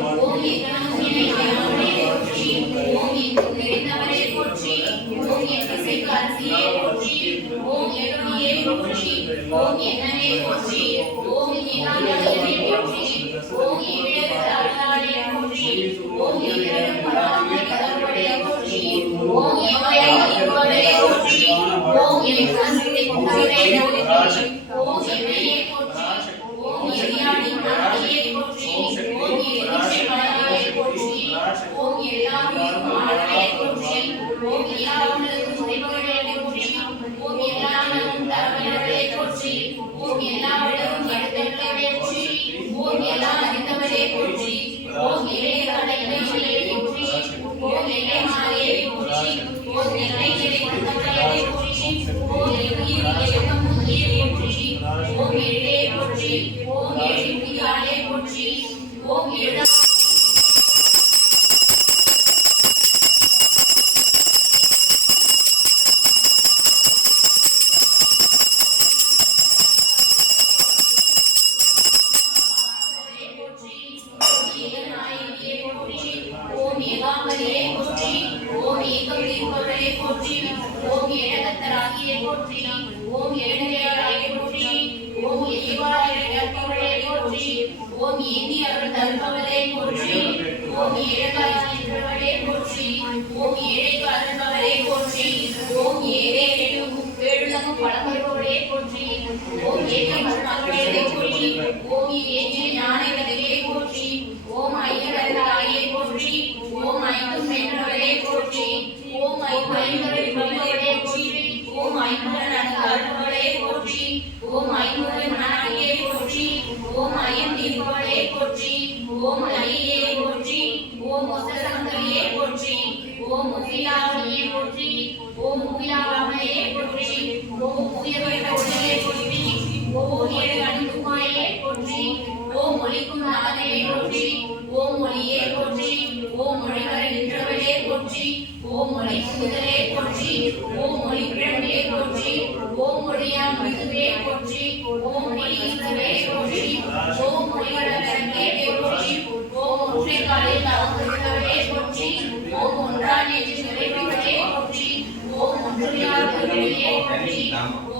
ஓம் எங்கனம் இணையவரே போற்றி ஓம் எங்கும் நிறைந்தவரே போற்றி ஓம் எத்திசைக்கு அரசியே போற்றி ஓம் எருணியே போற்றி ஓம் என்னவே போற்றி ஓம் ஏகாந்தமே போற்றி ஓம் ஏழு அருளாளே போற்றி ஓம் ஏழு பராமரி கடவுளே போற்றி ஓம் ஏவரே இருவரே போற்றி ஓம் ஏகசக்தி குண்டரே போற்றி ஓம் ஏவையே போற்றி ஓம் ஏரியாடி நாடியே போற்றி ஓம் ஏரிச்சை மலரே போற்றி ஓம் எல்லாரும் மாடலே போற்றி ஓம் எல்லாவர்களுக்கும் துணைபவர்களே போற்றி ஓம் எல்லாரும் தரவர்களே போற்றி ஓம் எல்லாவர்களும் எடுத்தவர்களே போற்றி ஓம் எல்லா அறிந்தவரே போற்றி ஓம் இளையர்களே போற்றி ஓம் எல்லை மாறியே போற்றி ஓம் எல்லை வந்தவர்களே போற்றி ஓம் எல்லையிலே போற்றி ஓம் எல்லை போற்றி ஓம் எல்லையாலே போற்றி ஓம் எல்லை ஓம் ஏகாம்பரியே போற்றி ஓம் ஏகம் தீர்ப்பவரே போற்றி ஓம் ஏழகத்தராகியே போற்றி ஓம் ஏழையாயே போற்றி ஓம் ஏவாயப்பவரே போற்றி ஓம் ஏந்தி அருள் தருபவரே போற்றி ஓம் ஏழையாயவரே போற்றி ஓம் ஏழைக்கு அருள்பவரே போற்றி ஓம் ஏழுலகம் பழம்பெறுபவரே போற்றி ஓம் ஏகம் அருள்பவரே போற்றி ஓம் ஏற்றி ஞானவரே போற்றி ஓம் ஐயரே போற்றி ஓம் ஐந்தும் மேன்றவரே போற்றி ஓம் ஐம்பொருள் போற்றி ஓம் ஐம்பொருள் அருள்பவரே போற்றி ஓம் ஐம்பொருள் மனாடியே போற்றி ஓம் ஐயம் தீர்ப்பவரே போற்றி ஓம் ஐயே போற்றி ஓம் ஒசரந்தரியே போற்றி ஓம் முகிலாவணியே போற்றி ஓம் முகிலாவணியே போற்றி ஓம் முகிலவர்களே போற்றி ஓம் ஏழு அணிந்துமாயே போற்றி ஓம் ஒளிக்கும் நாதே போற்றி ஓம் ஒளியே போற்றி ஓம் ஒளிவர நின்றவரே போற்றி ஓம் ஒளிக்கும் முதலே போற்றி ஓம் ஒளிக்கிழமே போற்றி ஓம் ஒளியாம் மிகுவே போற்றி ஓம் ஒளியின்றவே போற்றி ஓம் ஒளிவர விளக்கே போற்றி ஓம் ஒற்றை காலில் தவறுகிறவரே போற்றி ஓம் ஒன்றான் என்று நிறைவேற்றவே போற்றி ஓம் ஒன்றியார் திருவிழியே போற்றி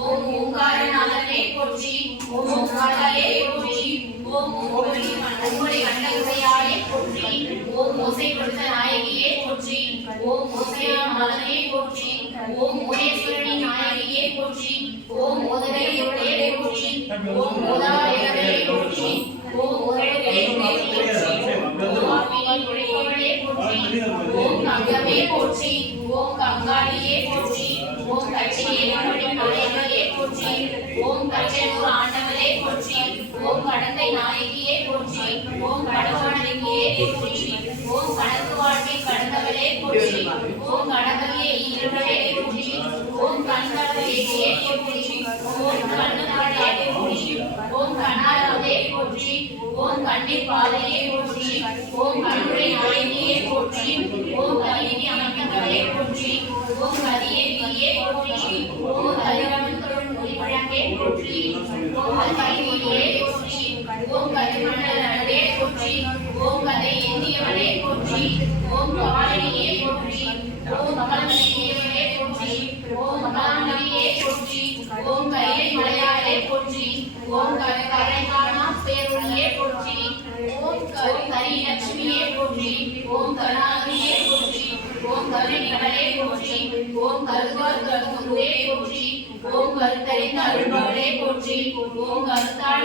ஓம் ஓங்காரநாதனே போற்றி ஓம் ஓங்காரே போற்றி ஓம் ஓங்கொழி அண்டகுடையாளே போற்றி ஓம் ஓசை கொடுத்த நாயகியே போற்றி ஓம் ஓசையா மலனே போற்றி ஓம் ஓயேஸ்வரணி நாயகியே போற்றி ஓம் ஓதரையுடைய போற்றி ஓம் ஓதாயரே போற்றி ஓம் ஓரடே போற்றி ஓம் ஒளிவரே போற்றி ஓம் கங்கமே போற்றி ஓம் கங்காளியே போற்றி ஓம் கட்சியே மலையவரே போற்றி ஓம் கச்சனூர் ஆண்டவரே போற்றி ஓம் கடந்தை நாயகியே போற்றி ஓம் கடவானகியே போற்றி ஓம் கடந்து வாழ்க்கை கடந்தவளே போற்றி ஓம் கடவுளே ஈரவளே போற்றி ஓம் கண்களே போற்றி ஓம் கண்ணனாளே போற்றி ஓம் கண்ணாளே போற்றி ஓம் கண்ணீர் பாதையே போற்றி ஓம் கண்ணுரை நாயகியே போற்றி ஓம் கலினி அமைந்தவளே போற்றி ஓம் கலியே வியே போற்றி ஓம் கலிரமன் தொழும் மொழிவழங்கே போற்றி ஓம் கலியே போற்றி ஓம் கலிமண்டலே போற்றி ஓம் கதை ஏந்தியவளே போற்றி ஓம் கபாலியே போற்றி ஓம் கமலமணியே போற்றி ஓம் கமலாண்டவியே போற்றி ஓம் கைலை மலையாளே போற்றி ஓம் கரைகாணா பேருளியே போற்றி ஓம் கரி லட்சுமியே போற்றி ஓம் கருணாகிரியே போற்றி ஓம் கருணிகளே போற்றி ஓம் கருவார் கருங்குருவே போற்றி ஓம் கருத்தறிந்த அருள்பவளே போற்றி ஓம் கருத்தாள்